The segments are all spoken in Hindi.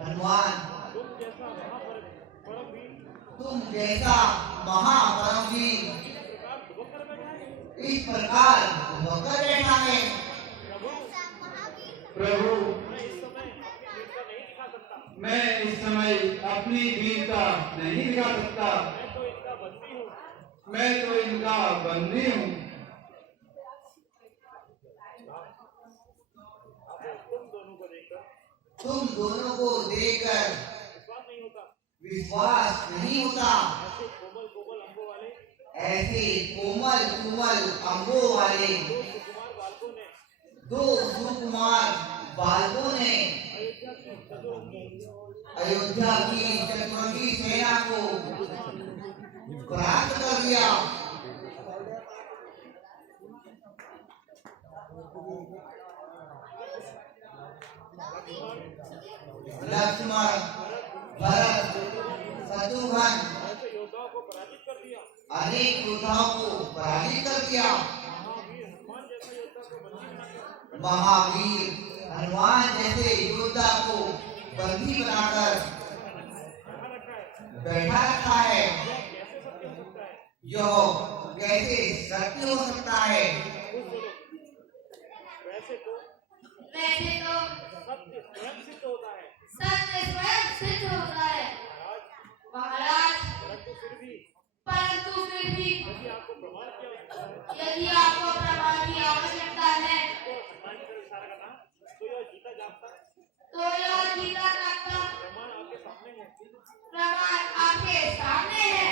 हनुमान, तुम जैसा महापरमवीर इस प्रकार होकर बैठा है। प्रभु, मैं इस समय अपनी वीरता नहीं दिखा सकता। मैं तो इनका बंदी हूँ। तुम दोनों को देखकर विश्वास नहीं होता। ऐसे कोमल कोमल अंगों वाले दो सुकुमार बालकों ने अयोध्या की चतुरंगी सेना को परास्त कर दिया। लक्ष्मण, भरत, शत्रुघ्न अनेक योद्धाओं को पराजित कर दिया। महावीर हनुमान जैसे योद्धा को बंदी बनाकर बैठा रखा है। यह कैसे सत्य हो सकता है? वैसे तो सत्य स्वयं सिद्ध होता है महाराज। परंतु फिर भी यदि आपको प्रमाण की आवश्यकता है तो यह जीता जागता प्रमाण आपके सामने है।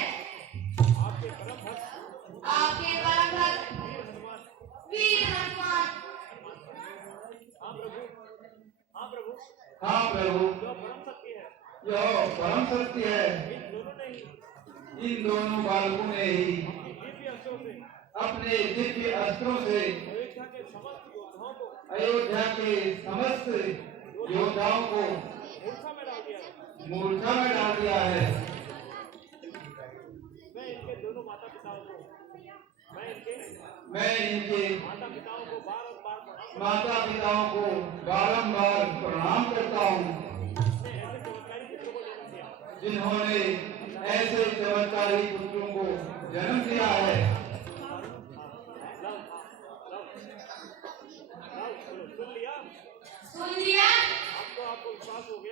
आपके परम भक्त वीर हनुमान। हाँ प्रभु, यह परम सत्य है। इन दोनों बालकों ने ही अपने दिव्य अस्त्रों से अयोध्या के समस्त योद्धाओं को मूर्छा में डाल दिया है। मैं इनके माता पिताओं को बारंबार प्रणाम करता हूँ, जिन्होंने ऐसे चमत्कारी पुत्रों को जन्म दिया है। सुन लिया? अब तो आपको विश्वास हो गया।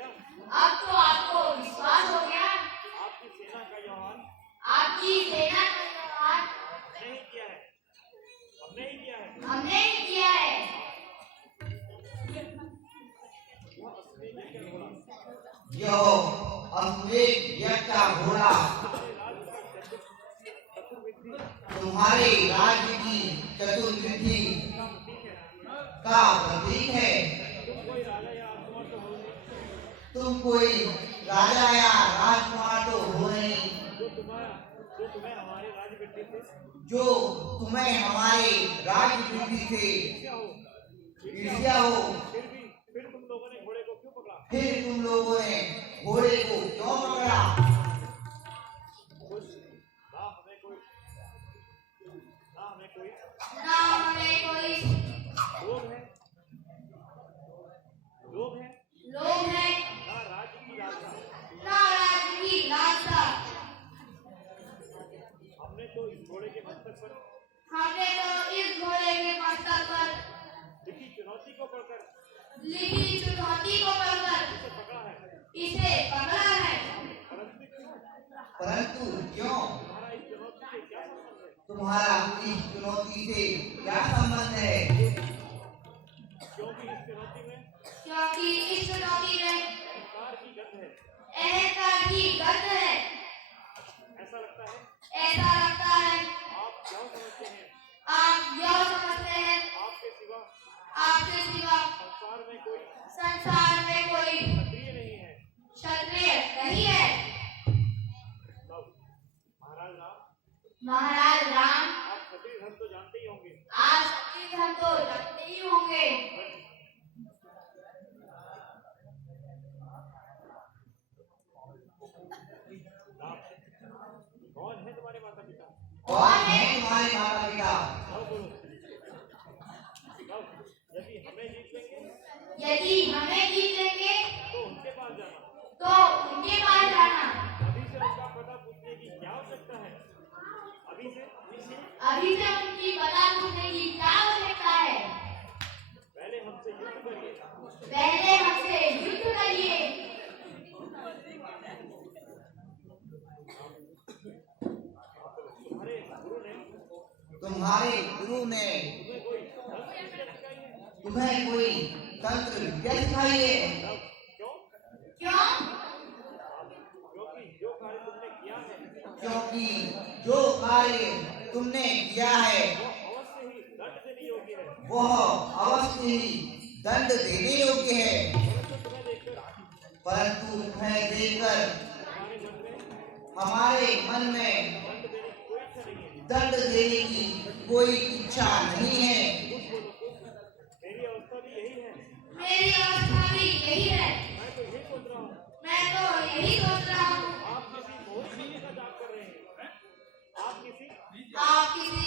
आपकी सेना का जवान हमने ही किया है। यह अश्वेत यज्ञ का घोड़ा तुम्हारे राज्य की चतुर्विधि का प्रतीक है। तुम कोई राजा या राजकुमार तो हो नहीं, जो तुम्हें हमारे राजवृद्धि से ईर्ष्या हो। फिर तुम लोगों ने घोड़े को क्यों पकड़ा? ना हमें कोई लोभ है ना राज्य की लालसा। हमने तो इस घोड़े के मस्तक पर लिखी चुनौती को पढ़कर इसे पकड़ा है। परंतु क्यों? तुम्हारा इस चुनौती से क्या संबंध है? क्योंकि इस चुनौती में अहंकार की गंध है। ऐसा लगता है आप यह समझते हैं आपके सिवा संसार में कोई क्षत्रिय नहीं है। महाराज राम, आप क्षत्रिय धर्म तो जानते ही होंगे। कौन है तुम्हारे माता पिता? यदि हमें जीत लेंगे तो उनके पास जाना। तो उनके पास जाना। अभी से उनका पता पूछने की क्या आवश्यकता है? अभी से उनकी पता पूछने की क्या आवश्यकता है? पहले हमसे युद्ध करिए। तुम्हारे गुरु ने तुम्हें कोई तंत्र विद्या सिखाई है? क्यों? क्योंकि जो कार्य तुमने किया है वह अवश्य ही दंड देने योग्य है, परंतु तुम्हें देखकर हमारे मन में दंड देने की कोई इच्छा नहीं है। मेरी अवस्था भी यही है। मेरी अवस्था भी यही है। मैं तो यही सोच रहा हूँ। मैं तो यही सोच रहा हूँ। आप किसी मोहिनी का जाप कर रहे हैं। आप किसी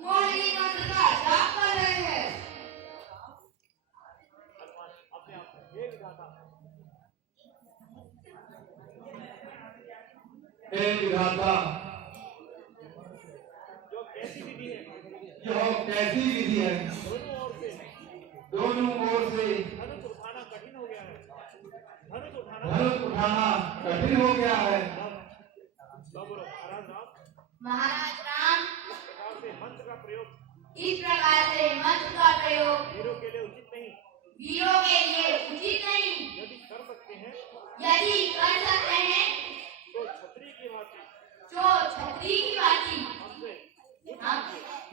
मोहिनी मंत्र का जाप कर रहे हैं। अपने आप हे विधाता, हे विधाता, जो कैसी विधि है, यह कैसी विधि है? दोनों ओर से धनुष उठाना कठिन हो गया है। धनुष उठाना कठिन हो गया है। बोलो महाराज राम, इस प्रकार से मंत्र का प्रयोग वीरों के लिए उचित नहीं। यदि कर सकते हैं तो छतरी की भांति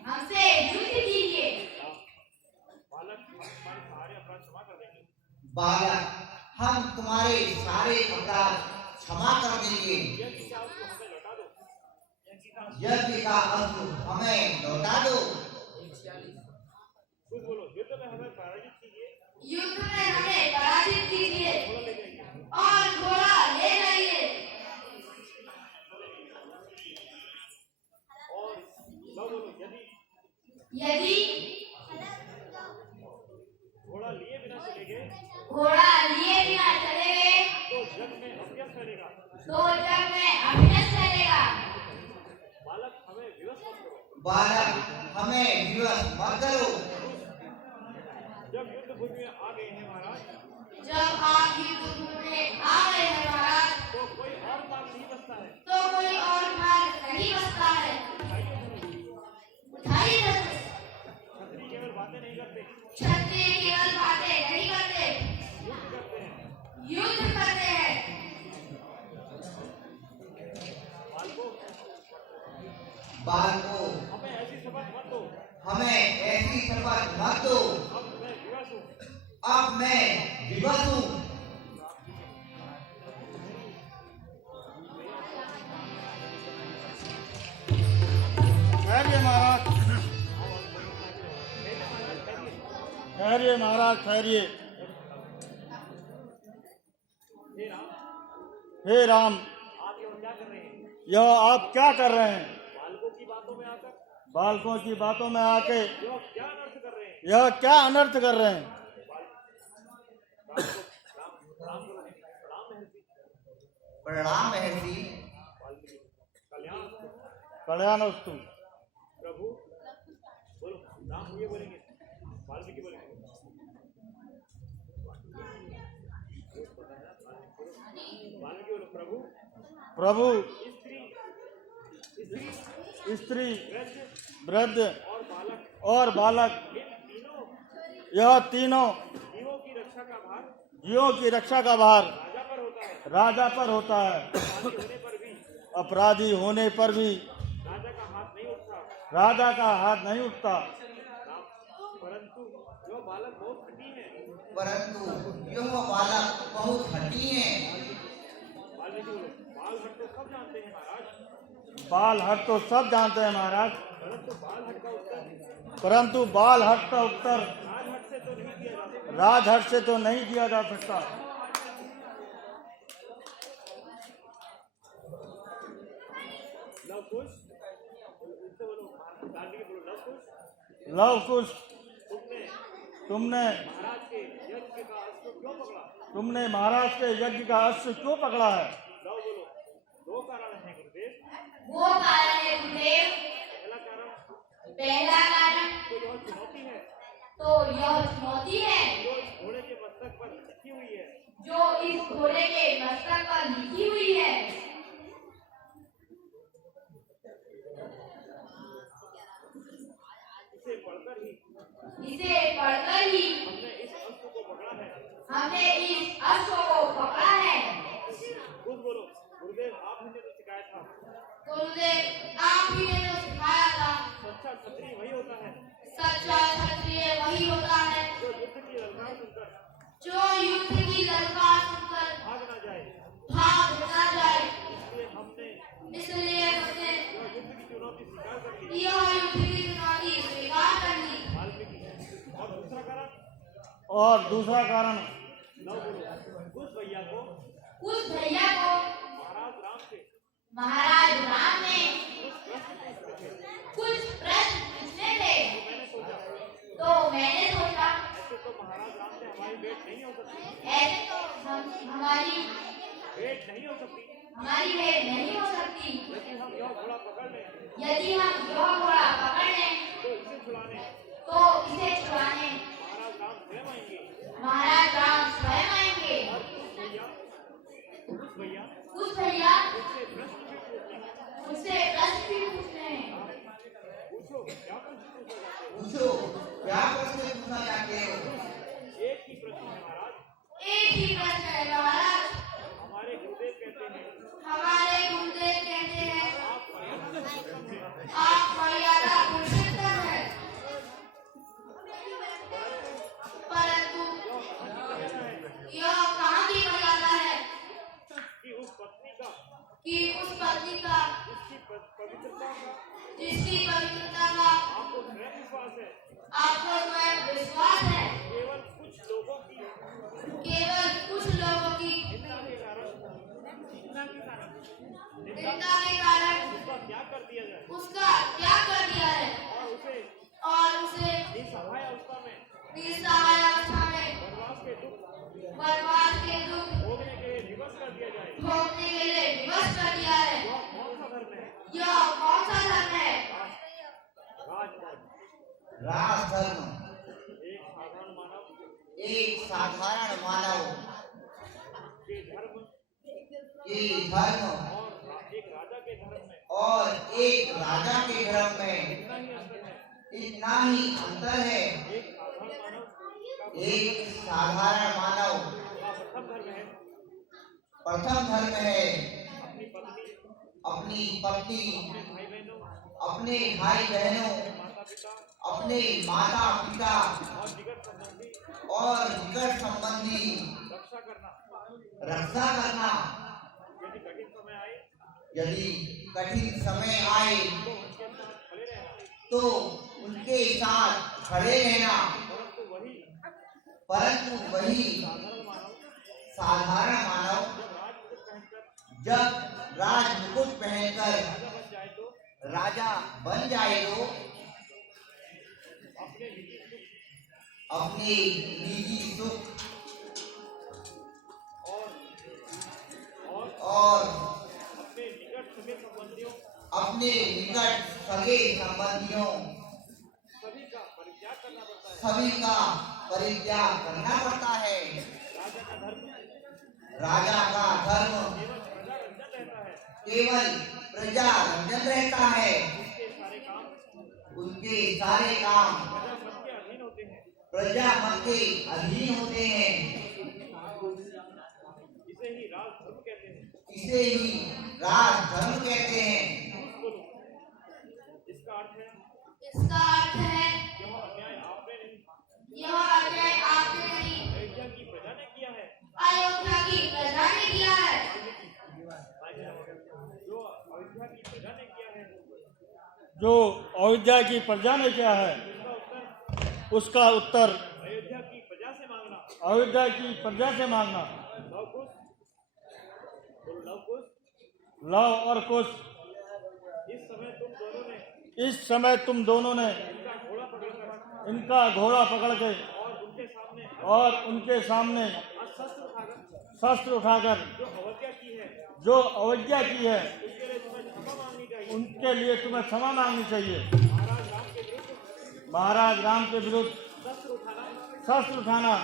हमसे युद्ध कीजिए। बालक हमारे सारे अपराध क्षमा कर देंगे। बालक, हम तुम्हारे सारे अपराध क्षमा कर देंगे। यज्ञ का अस्त्र हमें लौटा दो। कुछ बोलो, युद्ध में हमें पराजित कीजिए और घोड़ा ले जाइए। और बोलो, यदि घोड़ा लिए बिना चले गए तो जग में अभ्यस्त करेगा। बालक हमें विवश मत करो। जब युद्ध भूमि में आ गए हैं महाराज, जब आप युद्ध में आ गए हैं महाराज, तो कोई और काम नहीं बचता है। उठाइए धनुष। छतरी केवल बातें नहीं करते, क्षत्रिय केवल बातें नहीं करते, युद्ध करते हैं। बालकों, हमें ऐसी शपथ मत दो। अब मैं विवश हूँ। ठहरिए महाराज, ठहरिए। हे राम, आप ये क्या कर रहे हैं? यह आप क्या कर रहे हैं? बालकों की बातों में आकर यह क्या अनर्थ कर रहे हैं? क्या अनर्थ कर रहे हैं? प्रणाम महर्षि। कल्याणस्तु। प्रभु बोलो, राम ये बोलेंगे, वाल्मीकि बोलेंगे। वाल्मीकि बोलो, प्रभु, स्त्री, वृद्ध और बालक, यह तीनों जीवों की रक्षा का भार राजा पर होता है। अपराधी होने पर भी राजा का हाथ नहीं उठता। परंतु जो बालक बहुत हठी है। यह बालक बहुत हठी है। बाल हट तो सब जानते हैं महाराज। बाल हट तो सब जानते हैं महाराज, परंतु बाल हट का उत्तर राजहट से तो नहीं दिया जा सकता। लव कुश लव कुश तुमने तुमने महाराज के यज्ञ का अश्व क्यों पकड़ा? तुमने महाराज के यज्ञ का अश्व क्यों पकड़ा है? लव बोलो। दो कारण हैं गुरुदेव। वो कारण है गुरुदेव। पहला कारण पहला कारण तो यह चुनौती है तो यह चुनौती है जो इस घोड़े के मस्तक पर लिखी हुई है। जो इस घोड़े के मस्तक पर लिखी हुई है। इसे पढ़कर ही इसे पढ़कर ही हमने इस अश्व को पकड़ा है। हमने इस अश्व को पकड़ा है। खुद बोलो। गुरुदेव आपने तो सिखाया था गुरुदेव आप ही ने जो सिखाया था सच्चा क्षत्रिय वही होता है सच्चा क्षत्रिय वही होता है जो युद्ध की ललकार सुनकर जो युद्ध की ललकार सुनकर भाग ना जाए। भाग न जाए। इसलिए हमने इसलिए हमने यह युद्ध की चुनौती स्वीकार कर ली। यह युद्ध की चुनौती स्वीकार कर ली। वाल्मीकि। और दूसरा कारण लव बोलो। उस भैया को उस भैया को महाराज राम से महाराज राम ने कुछ प्रश्न पूछने थे। मैंने सोचा तो मैंने सोचा ऐसे तो महाराज राम से हमारी भेंट नहीं हो सकती। ऐसे तो हमारी भेंट नहीं हो सकती भेंट नहीं हो सकती। यदि हम यह घोड़ा पकड़ लें यदि हम यह घोड़ा पकड़ लें तो इसे छुड़ाने महाराज राम स्वयं आएंगे। महाराज राम स्वयं आएंगे और उस उस भैया भैया उससे प्रश्न भी पूछने हैं। उससे प्रश्न भी पूछने हैं। पूछो क्या प्रश्न पूछना चाहते हो? पूछो क्या प्रश्न पूछना चाहते हो? एक ही प्रश्न है महाराज। एक ही प्रश्न है महाराज। हमारे गुरुदेव कहते हैं आप मर्यादा पुरुषोत्तम है परंतु यह कहाँ की मर्यादा है कि उस पत्नी का जिसकी पवित्रता का आपको स्वयं विश्वास है। आपको स्वयं विश्वास है। केवल कुछ लोगों की निंदा के कारण उसका त्याग कर दिया जाए उसका त्याग कर दिया है और उसे और उसे निसहाय अवस्था में निस्सहाय अवस्था में वनवास के दुख दुख भोगने के लिए विवश कर दिया जाए। भोगने के लिए विवश कर दिया है। यह कौन सा धर्म है? यह कौन सा धर्म है? राजधर्म। राजधर्म। एक साधारण मानव के धर्म और एक राजा के धर्म में इतना ही अंतर है। एक साधारण मानव प्रथम धर्म है अपनी पत्नी, अपने भाई बहनों, अपने माता पिता और निकट संबंधी रक्षा करना। यदि कठिन समय आए तो उनके साथ खड़े रहना। परंतु वही साधारण मानव जब राज मुकुट पहनकर राजा बन जाए तो अपने निजी सुख और अपने निकट सगे संबंधियों सभी का परित्याग करना पड़ता है। राजा का धर्म केवल प्रजा रंजन रहता है। उनके सारे काम प्रजा मत के अधीन होते हैं। इसे ही राजधर्म कहते हैं। इसका अर्थ है यह अन्याय आपने नहीं अयोध्या की प्रजा ने किया है। अयोध्या की प्रजा ने किया है। जो अयोध्या की प्रजा ने किया है उसका उत्तर अयोध्या की प्रजा से मांगना। अयोध्या की प्रजा से मांगना। लव और कुश इस समय तुम दोनों ने इनका इनका घोड़ा पकड़ के और उनके सामने शस्त्र शस्त्र उठाकर उठाकर जो अवज्ञा की है जो अवज्ञा की है उसके लिए तुम्हें क्षमा मांगनी चाहिए। उनके लिए तुम्हें क्षमा मांगनी चाहिए। महाराज राम के विरुद्ध शस्त्र उठाना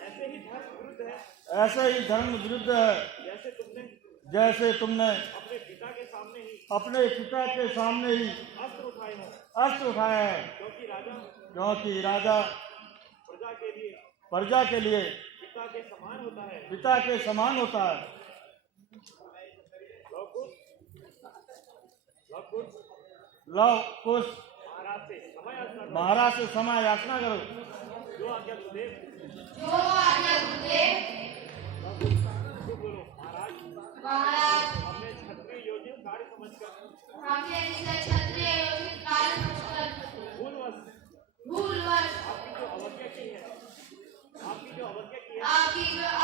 ऐसे ही धर्म विरुद्ध है, ऐसे ही धर्म विरुद्ध है, जैसे तुमने जैसे तुमने अपने पिता के सामने ही अस्त्र उठाए हैं, क्योंकि राजा प्रजा के लिए पिता के समान होता है। पिता के समान होता है। लव कुछ महाराज से क्षमा याचना करो। जो आज्ञा गुरुदेव। जो आज्ञा गुरुदेव। तो बोलो महाराज महाराज हमने क्षत्रिय योजित कार्य समझकर हमने इसे क्षत्रिय योजित कार्य समझकर भूलवश आपकी जो अवज्ञा की है आपकी जो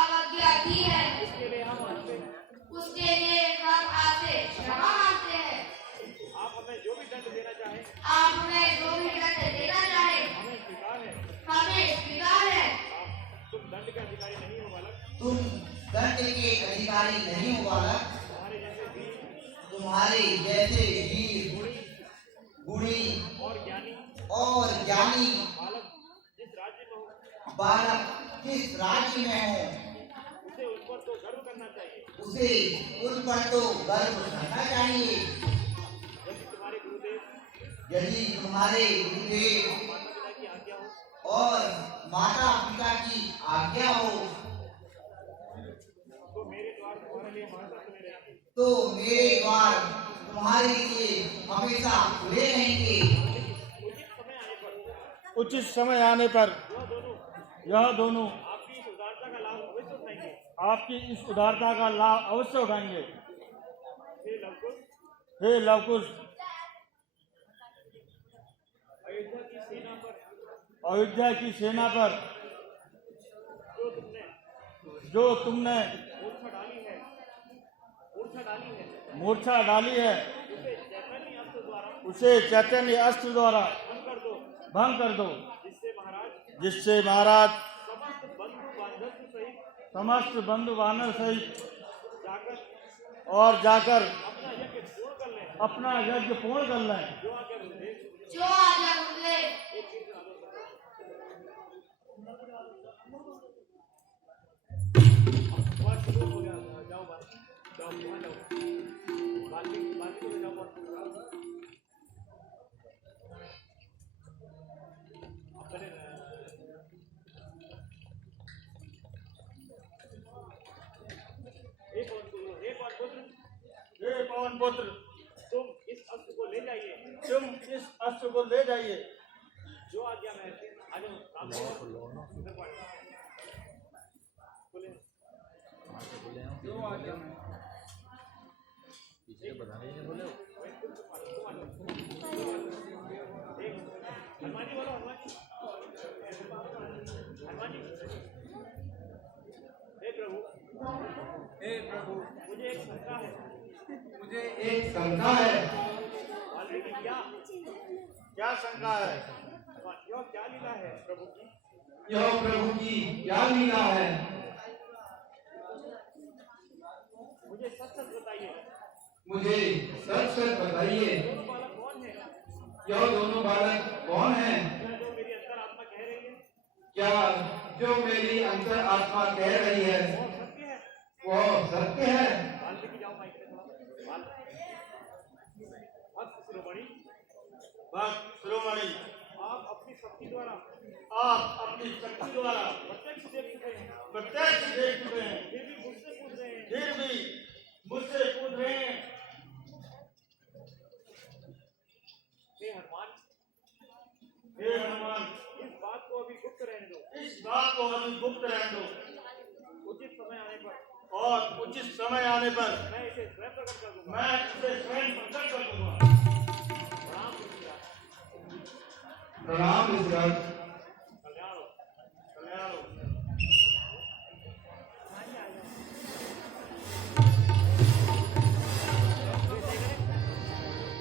अवज्ञा की है उसके लिए हम आपसे क्षमा मांगते हैं। आप हमें जो भी दंड देना चाहें आप हमें जो भी दंड देना चाहे हमें स्वीकार है। हमें स्वीकार है। तुम दंड के अधिकारी नहीं हो बालक, तुम दंड के अधिकारी नहीं हो बालक, तुम्हारे जैसे वीर तुम्हारे जैसे वीर गुणी और ज्ञानी बालक बालक जिस राज्य में हो उसे उन पर तो गर्व करना चाहिए। यदि तुम्हारे गुरुदेव माता पिता की आज्ञा हो और माता पिता की आज्ञा हो तो मेरे द्वार तुम्हारे लिए हमेशा खुले रहेंगे। तो मेरे द्वार तुम्हारे लिए हमेशा खुले रहेंगे। उचित समय आने पर यह दोनों आपकी इस उदारता का लाभ अवश्य उठाएंगे। आपकी इस उदारता का लाभ अवश्य उठाएंगे। हे लवकुश, हे लवकुश, अयोध्या की सेना पर जो तुमने मूर्छा डाली है उसे चैतन्य अस्त्र द्वारा भंग कर दो, जिससे महाराज समस्त बंधु बांधव सहित और जाकर अपना यज्ञ पूर्ण कर लें। जो आज्ञा गुरुदेव। हे पवन पुत्र, तुम इस अस्त्र को ले जाइए। तुम इस अस्त्र को ले जाइए। जो आज्ञा मैं आज हनुमान जी बोलो, हनुमान जी, हनुमान जी। हे प्रभु, मुझे एक शंका है। वाल्मीकि क्या शंका है? यह क्या लीला है प्रभु की? यह प्रभु की क्या लीला है? मुझे सच सच बताइए। मुझे सच सच बताइए, दोनों बालक कौन है? यह दोनों बालक कौन हैं? जो मेरी अंतरात्मा कह रही है क्या जो मेरी अंतर आत्मा कह रही है और सत्य है? वह सत्य है? वाल्मीकि जाओ माइक पे थोड़ा। भक्त शिरोमणि, भक्त शिरोमणि, आप अपनी शक्ति द्वारा आप अपनी शक्ति द्वारा प्रत्यक्ष देख चुके हैं, प्रत्यक्ष देख चुके हैं, फिर भी मुझसे पूछ रहे हैं। फिर भी मुझसे पूछ रहे हैं। हे हनुमान, हे हनुमान, इस बात को अभी गुप्त रहने दो। इस बात को अभी गुप्त रहने दो, उचित समय आने पर और उचित समय आने पर मैं इसे स्वयं प्रकट कर दूंगा। मैं इसे स्वयं प्रकट कर दूंगा। प्रणाम तुलसीदास। प्रणाम विश्वास।